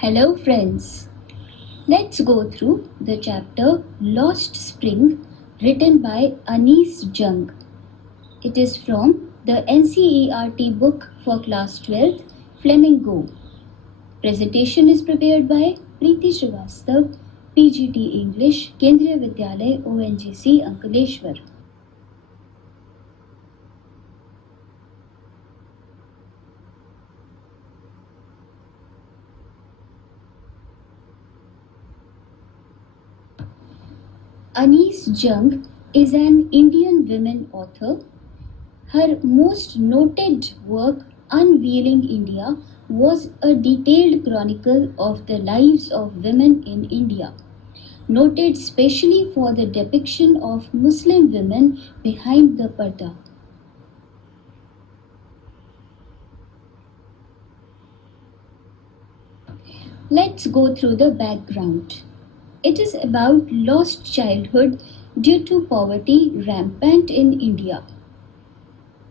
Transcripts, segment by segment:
Hello, friends. Let's go through the chapter Lost Spring, written by Anis Jung. It is from the NCERT book for class 12th, Flamingo. Presentation is prepared by Preeti Srivastav, PGT English, Kendriya Vidyalay, ONGC, Ankaleshwar. Anis Jung is an Indian women author. Her most noted work, Unveiling India, was a detailed chronicle of the lives of women in India, noted specially for the depiction of Muslim women behind the parda. Let's go through the background. It is about lost childhood due to poverty rampant in India.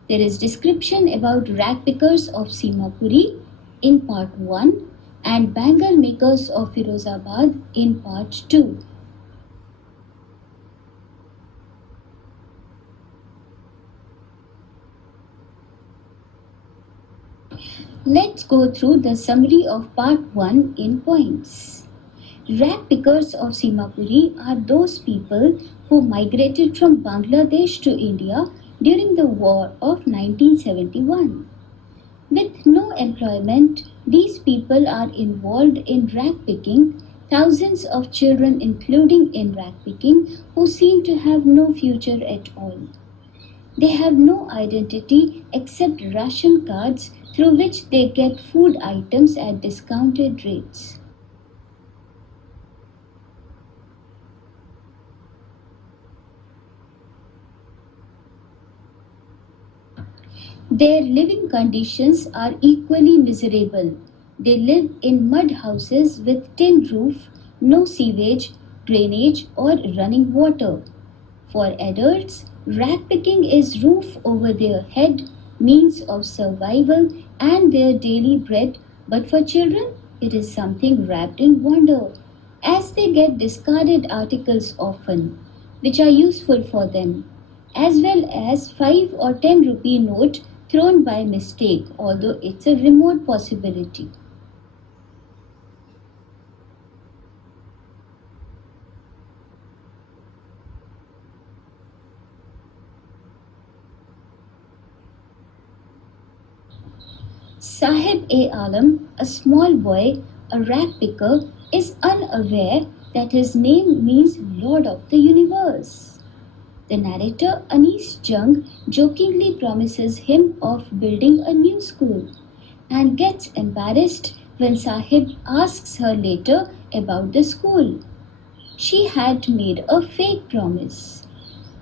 There is description about rag pickers of Simapuri in part 1 and bangle makers of Firozabad in part 2. Let's go through the summary of part 1 in points. Rag pickers of Simapuri are those people who migrated from Bangladesh to India during the War of 1971. With no employment, these people are involved in rag picking, thousands of children including in rag picking who seem to have no future at all. They have no identity except ration cards through which they get food items at discounted rates. Their living conditions are equally miserable. They live in mud houses with tin roof, no sewage, drainage, or running water. For adults, rag picking is roof over their head, means of survival, and their daily bread, but for children, it is something wrapped in wonder, as they get discarded articles often, which are useful for them, as well as 5 or 10 rupee note thrown by mistake, although it's a remote possibility. Sahib A. Alam, a small boy, a rag picker, is unaware that his name means Lord of the Universe. The narrator Anis Jung jokingly promises him of building a new school and gets embarrassed when Sahib asks her later about the school. She had made a fake promise.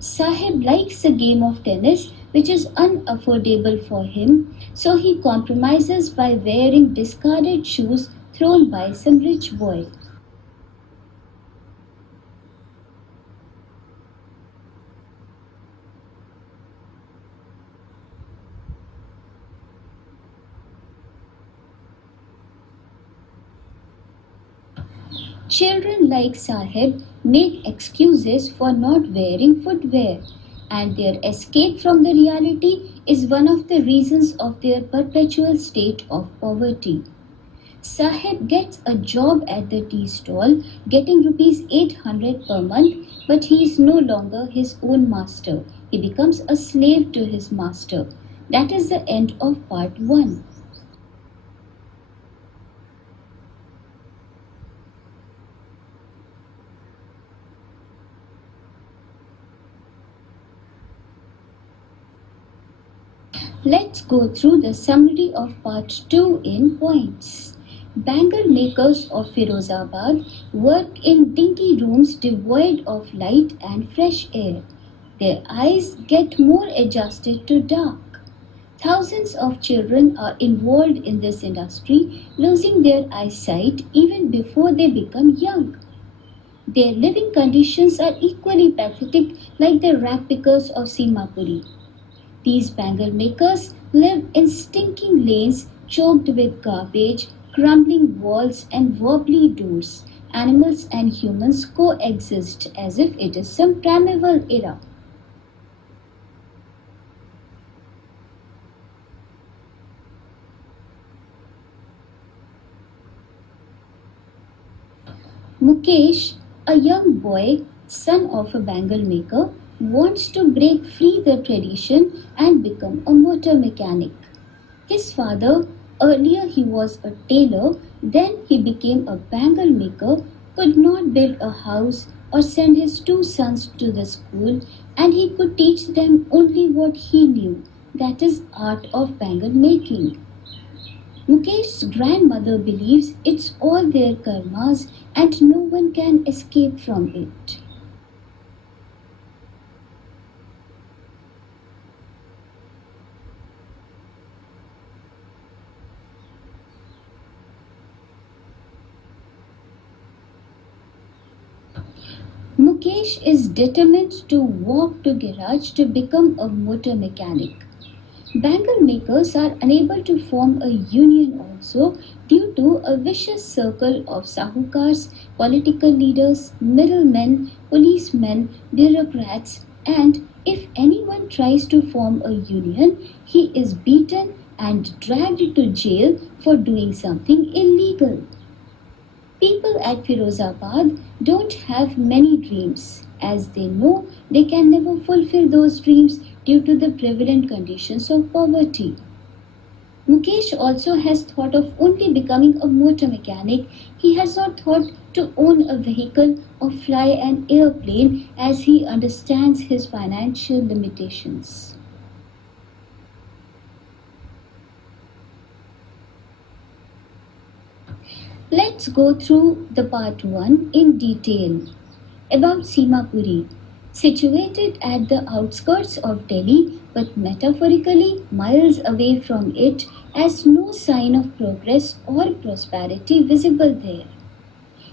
Sahib likes a game of tennis which is unaffordable for him, so he compromises by wearing discarded shoes thrown by some rich boy. Children like Sahib make excuses for not wearing footwear, and their escape from the reality is one of the reasons of their perpetual state of poverty. Sahib gets a job at the tea stall, getting rupees 800 per month, but he is no longer his own master. He becomes a slave to his master. That is the end of part 1. Let's go through the summary of part 2 in points. Bangle makers of Firozabad work in dinky rooms devoid of light and fresh air. Their eyes get more adjusted to dark. Thousands of children are involved in this industry, losing their eyesight even before they become young. Their living conditions are equally pathetic like the rag pickers of Simapuri. These bangle makers live in stinking lanes choked with garbage, crumbling walls and wobbly doors. Animals and humans coexist as if it is some primeval era. Mukesh, a young boy, son of a bangle maker, wants to break free the tradition and become a motor mechanic. His father, earlier he was a tailor, then he became a bangle maker, could not build a house or send his two sons to the school, and he could teach them only what he knew, that is, art of bangle making. Mukesh's grandmother believes it's all their karmas and no one can escape from it. Mukesh is determined to walk to garage to become a motor mechanic. Bangle makers are unable to form a union also due to a vicious circle of sahukars, political leaders, middlemen, policemen, bureaucrats, and if anyone tries to form a union, he is beaten and dragged to jail for doing something illegal. People at Firozabad don't have many dreams, as they know they can never fulfill those dreams due to the prevalent conditions of poverty. Mukesh also has thought of only becoming a motor mechanic. He has not thought to own a vehicle or fly an airplane as he understands his financial limitations. Let's go through the part 1 in detail. About Simapuri, situated at the outskirts of Delhi but metaphorically miles away from it, as no sign of progress or prosperity visible there.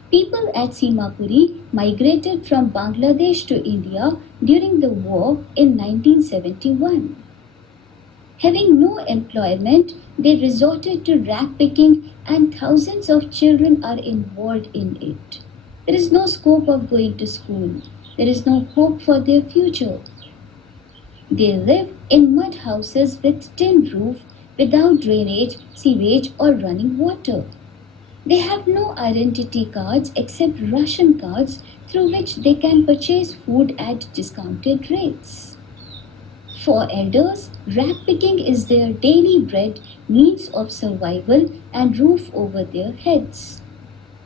People at Simapuri migrated from Bangladesh to India during the war in 1971. Having no employment, they resorted to rag picking, and thousands of children are involved in it. There is no scope of going to school. There is no hope for their future. They live in mud houses with tin roof, without drainage, sewage, or running water. They have no identity cards except ration cards through which they can purchase food at discounted rates. For elders, rag picking is their daily bread, means of survival, and roof over their heads.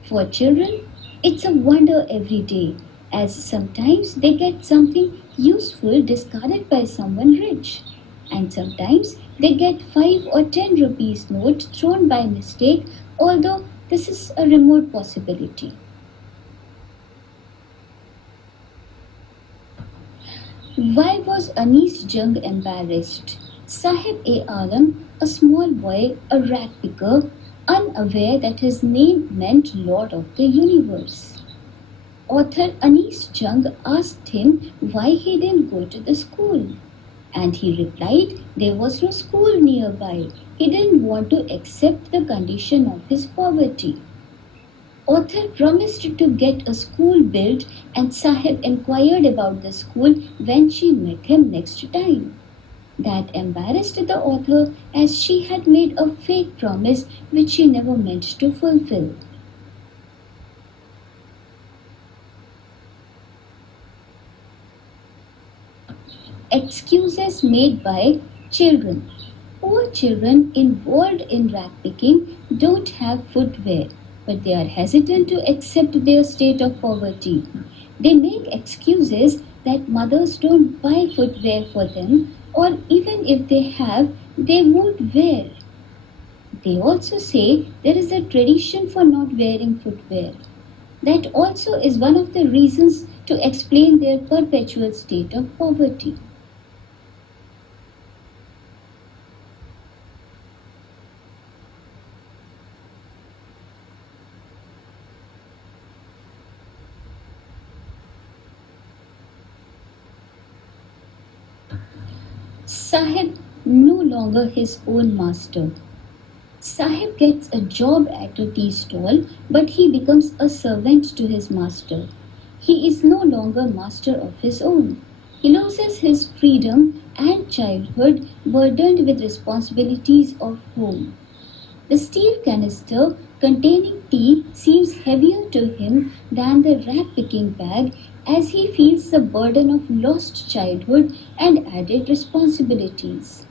For children, it's a wonder every day, as sometimes they get something useful discarded by someone rich, and sometimes they get 5 or 10 rupees note thrown by mistake, although this is a remote possibility. Why was Anis Jung embarrassed? Sahib-e-Alam, a small boy, a rag picker, unaware that his name meant Lord of the Universe. Author Anis Jung asked him why he didn't go to the school. And he replied there was no school nearby. He didn't want to accept the condition of his poverty. Author promised to get a school built, and Sahib inquired about the school when she met him next time. That embarrassed the author, as she had made a fake promise which she never meant to fulfill. Excuses made by children. Poor children involved in rag picking don't have footwear, but they are hesitant to accept their state of poverty. They make excuses that mothers don't buy footwear for them, or even if they have, they won't wear. They also say there is a tradition for not wearing footwear. That also is one of the reasons to explain their perpetual state of poverty. Sahib no longer his own master. Sahib gets a job at a tea stall, but he becomes a servant to his master. He is no longer master of his own. He loses his freedom and childhood burdened with responsibilities of home. The steel canister containing tea seems heavier to him than the rat picking bag as he feels the burden of lost childhood and added responsibilities.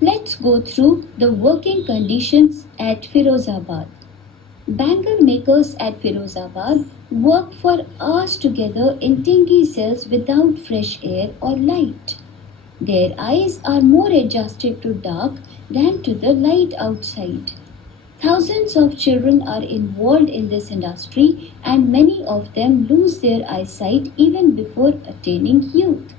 Let's go through the working conditions at Firozabad. Bangle makers at Firozabad work for hours together in dingy cells without fresh air or light. Their eyes are more adjusted to dark than to the light outside. Thousands of children are involved in this industry and many of them lose their eyesight even before attaining youth.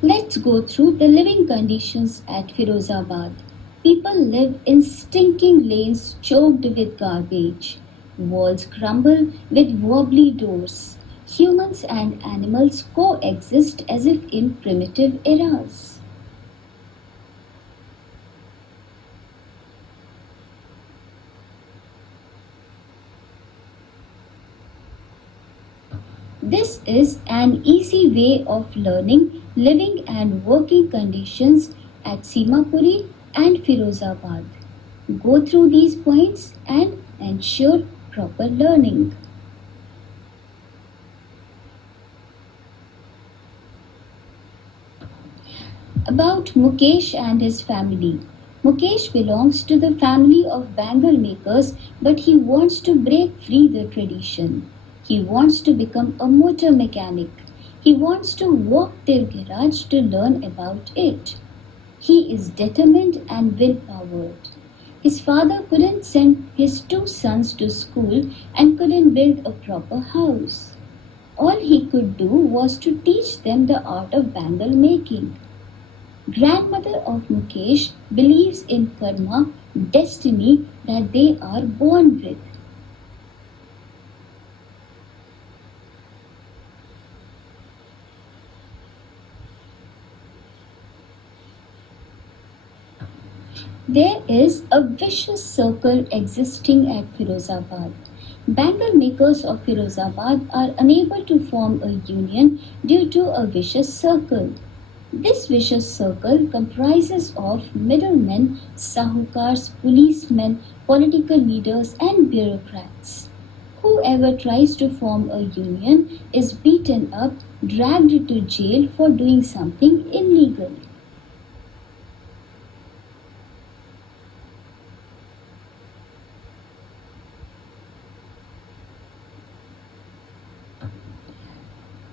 Let's go through the living conditions at Firozabad. People live in stinking lanes choked with garbage. Walls crumble with wobbly doors. Humans and animals coexist as if in primitive eras. This is an easy way of learning living and working conditions at Simapuri and Firozabad. Go through these points and ensure proper learning. About Mukesh and his family. Mukesh belongs to the family of bangle makers, but he wants to break free the tradition. He wants to become a motor mechanic. He wants to walk their garage to learn about it. He is determined and will-powered. His father couldn't send his two sons to school and couldn't build a proper house. All he could do was to teach them the art of bangle making. Grandmother of Mukesh believes in karma, destiny that they are born with. There is a vicious circle existing at Firozabad. Bangle makers of Firozabad are unable to form a union due to a vicious circle. This vicious circle comprises of middlemen, sahukars, policemen, political leaders, and bureaucrats. Whoever tries to form a union is beaten up, dragged to jail for doing something illegal.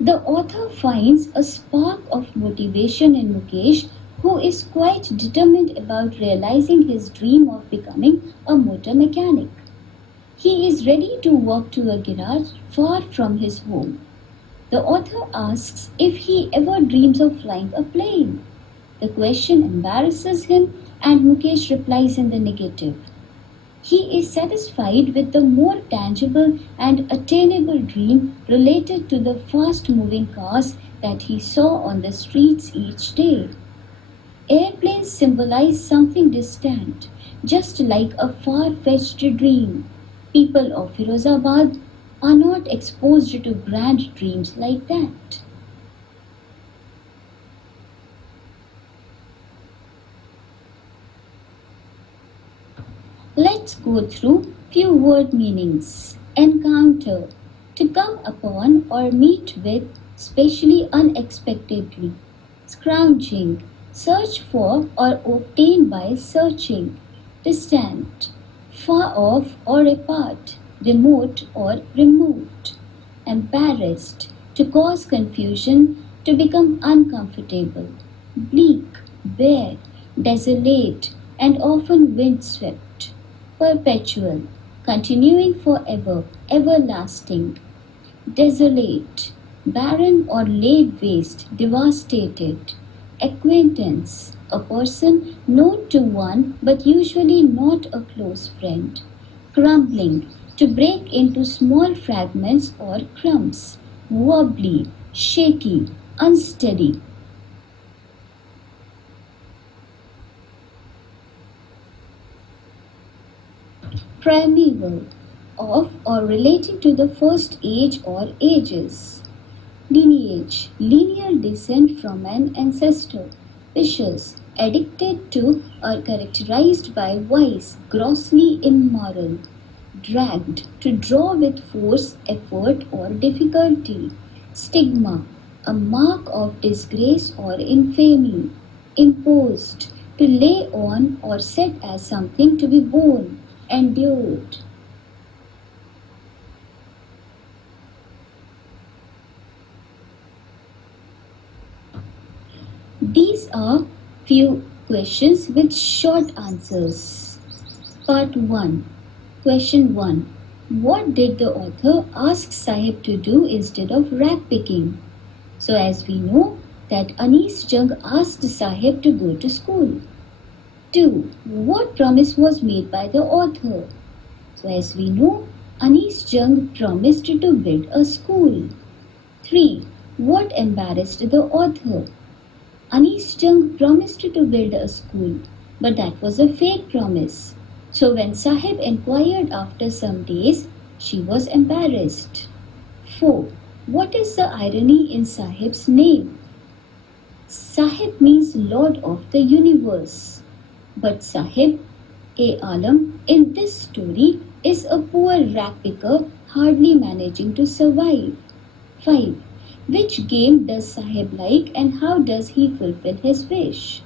The author finds a spark of motivation in Mukesh, who is quite determined about realizing his dream of becoming a motor mechanic. He is ready to walk to a garage far from his home. The author asks if he ever dreams of flying a plane. The question embarrasses him, and Mukesh replies in the negative. He is satisfied with the more tangible and attainable dream related to the fast moving cars that he saw on the streets each day. Airplanes symbolize something distant, just like a far fetched dream. People of Firozabad are not exposed to grand dreams like that. Let's go through few word meanings. Encounter, to come upon or meet with, especially unexpectedly. Scrounging, search for or obtain by searching. Distant, far off or apart, remote or removed. Embarrassed, to cause confusion, to become uncomfortable. Bleak, bare, desolate, and often windswept. Perpetual, continuing forever, everlasting. Desolate, barren or laid waste, devastated. Acquaintance, a person known to one but usually not a close friend. Crumbling, to break into small fragments or crumbs. Wobbly, shaky, unsteady. Primeval, of or relating to the first age or ages. Lineage, lineal descent from an ancestor. Vicious, addicted to or characterized by vice, grossly immoral. Dragged, to draw with force, effort, or difficulty. Stigma, a mark of disgrace or infamy. Imposed, to lay on or set as something to be borne, endured. These are few questions with short answers. Part 1. Question 1. What did the author ask Sahib to do instead of rag picking? So as we know that Anis Jung asked Sahib to go to school. 2. What promise was made by the author? So as we know, Anis Jung promised to build a school. 3. What embarrassed the author? Anis Jung promised to build a school, but that was a fake promise. So when Sahib inquired after some days, she was embarrassed. 4. What is the irony in Sahib's name? Sahib means Lord of the Universe. But Sahib, Alam, in this story is a poor rag picker hardly managing to survive. 5. Which game does Sahib like and how does he fulfill his wish?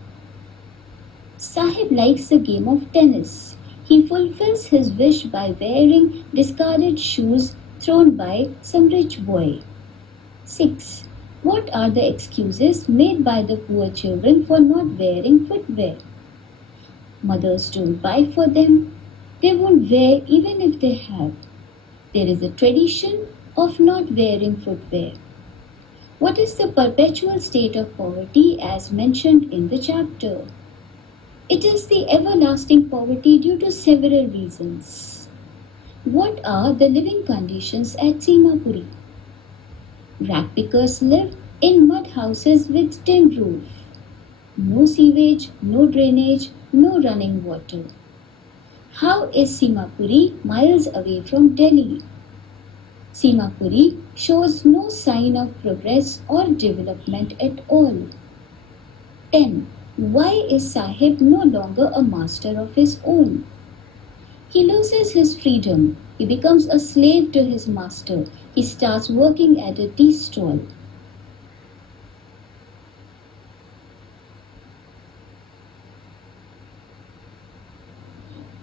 Sahib likes the game of tennis. He fulfills his wish by wearing discarded shoes thrown by some rich boy. 6. What are the excuses made by the poor children for not wearing footwear? Mothers don't buy for them. They won't wear even if they have. There is a tradition of not wearing footwear. What is the perpetual state of poverty as mentioned in the chapter? It is the everlasting poverty due to several reasons. What are the living conditions at Simapuri? Rag pickers live in mud houses with tin roof. No sewage, no drainage, no running water. How is Simapuri miles away from Delhi? Simapuri shows no sign of progress or development at all. 10. Why is Sahib no longer a master of his own? He loses his freedom. He becomes a slave to his master. He starts working at a tea stall.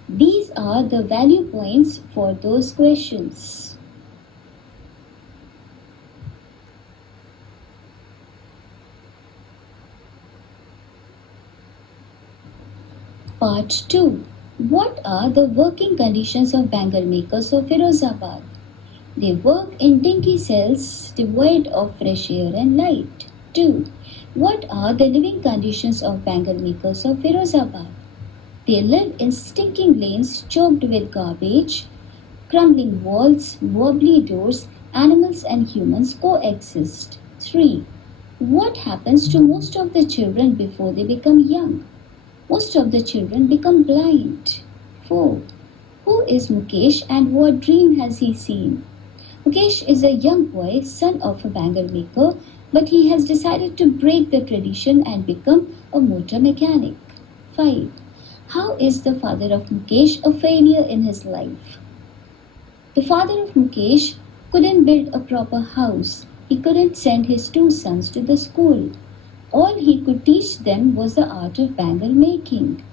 These are the value points for those questions. Part 2. What are the working conditions of bangle makers of Firozabad? They work in dinky cells devoid of fresh air and light. 2. What are the living conditions of bangle makers of Firozabad? They live in stinking lanes choked with garbage, crumbling walls, wobbly doors, animals and humans coexist. 3. What happens to most of the children before they become young? Most of the children become blind. 4. Who is Mukesh and what dream has he seen? Mukesh is a young boy, son of a bangle maker, but he has decided to break the tradition and become a motor mechanic. 5. How is the father of Mukesh a failure in his life? The father of Mukesh couldn't build a proper house. He couldn't send his two sons to the school. All he could teach them was the art of bangle making.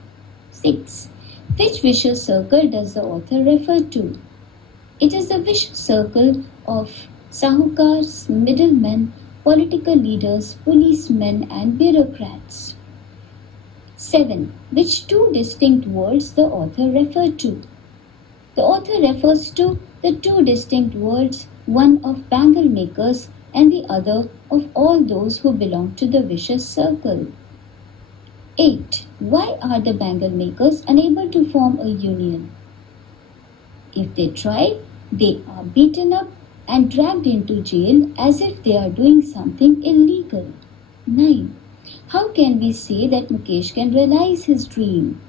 6. Which vicious circle does the author refer to? It is the vicious circle of sahukars, middlemen, political leaders, policemen, and bureaucrats. 7. Which two distinct worlds the author referred to? The author refers to the two distinct worlds, one of bangle makers and the other of all those who belong to the vicious circle. 8. Why are the bangle makers unable to form a union? If they try, they are beaten up and dragged into jail as if they are doing something illegal. 9. How can we say that Mukesh can realize his dream?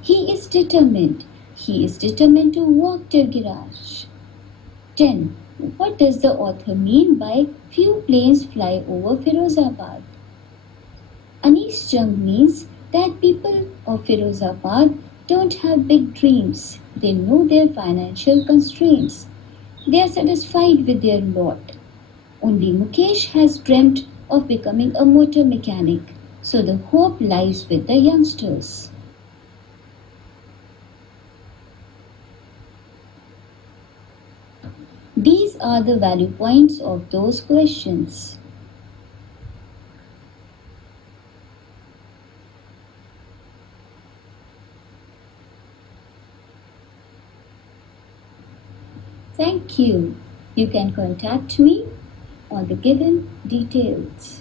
He is determined. He is determined to walk till garage. 10. What does the author mean by few planes fly over Firozabad? Anis Jung means that people of Firozabad don't have big dreams. They know their financial constraints. They are satisfied with their lot. Only Mukesh has dreamt of becoming a motor mechanic, so the hope lies with the youngsters. These are the value points of those questions. Thank you. You can contact me on the given details.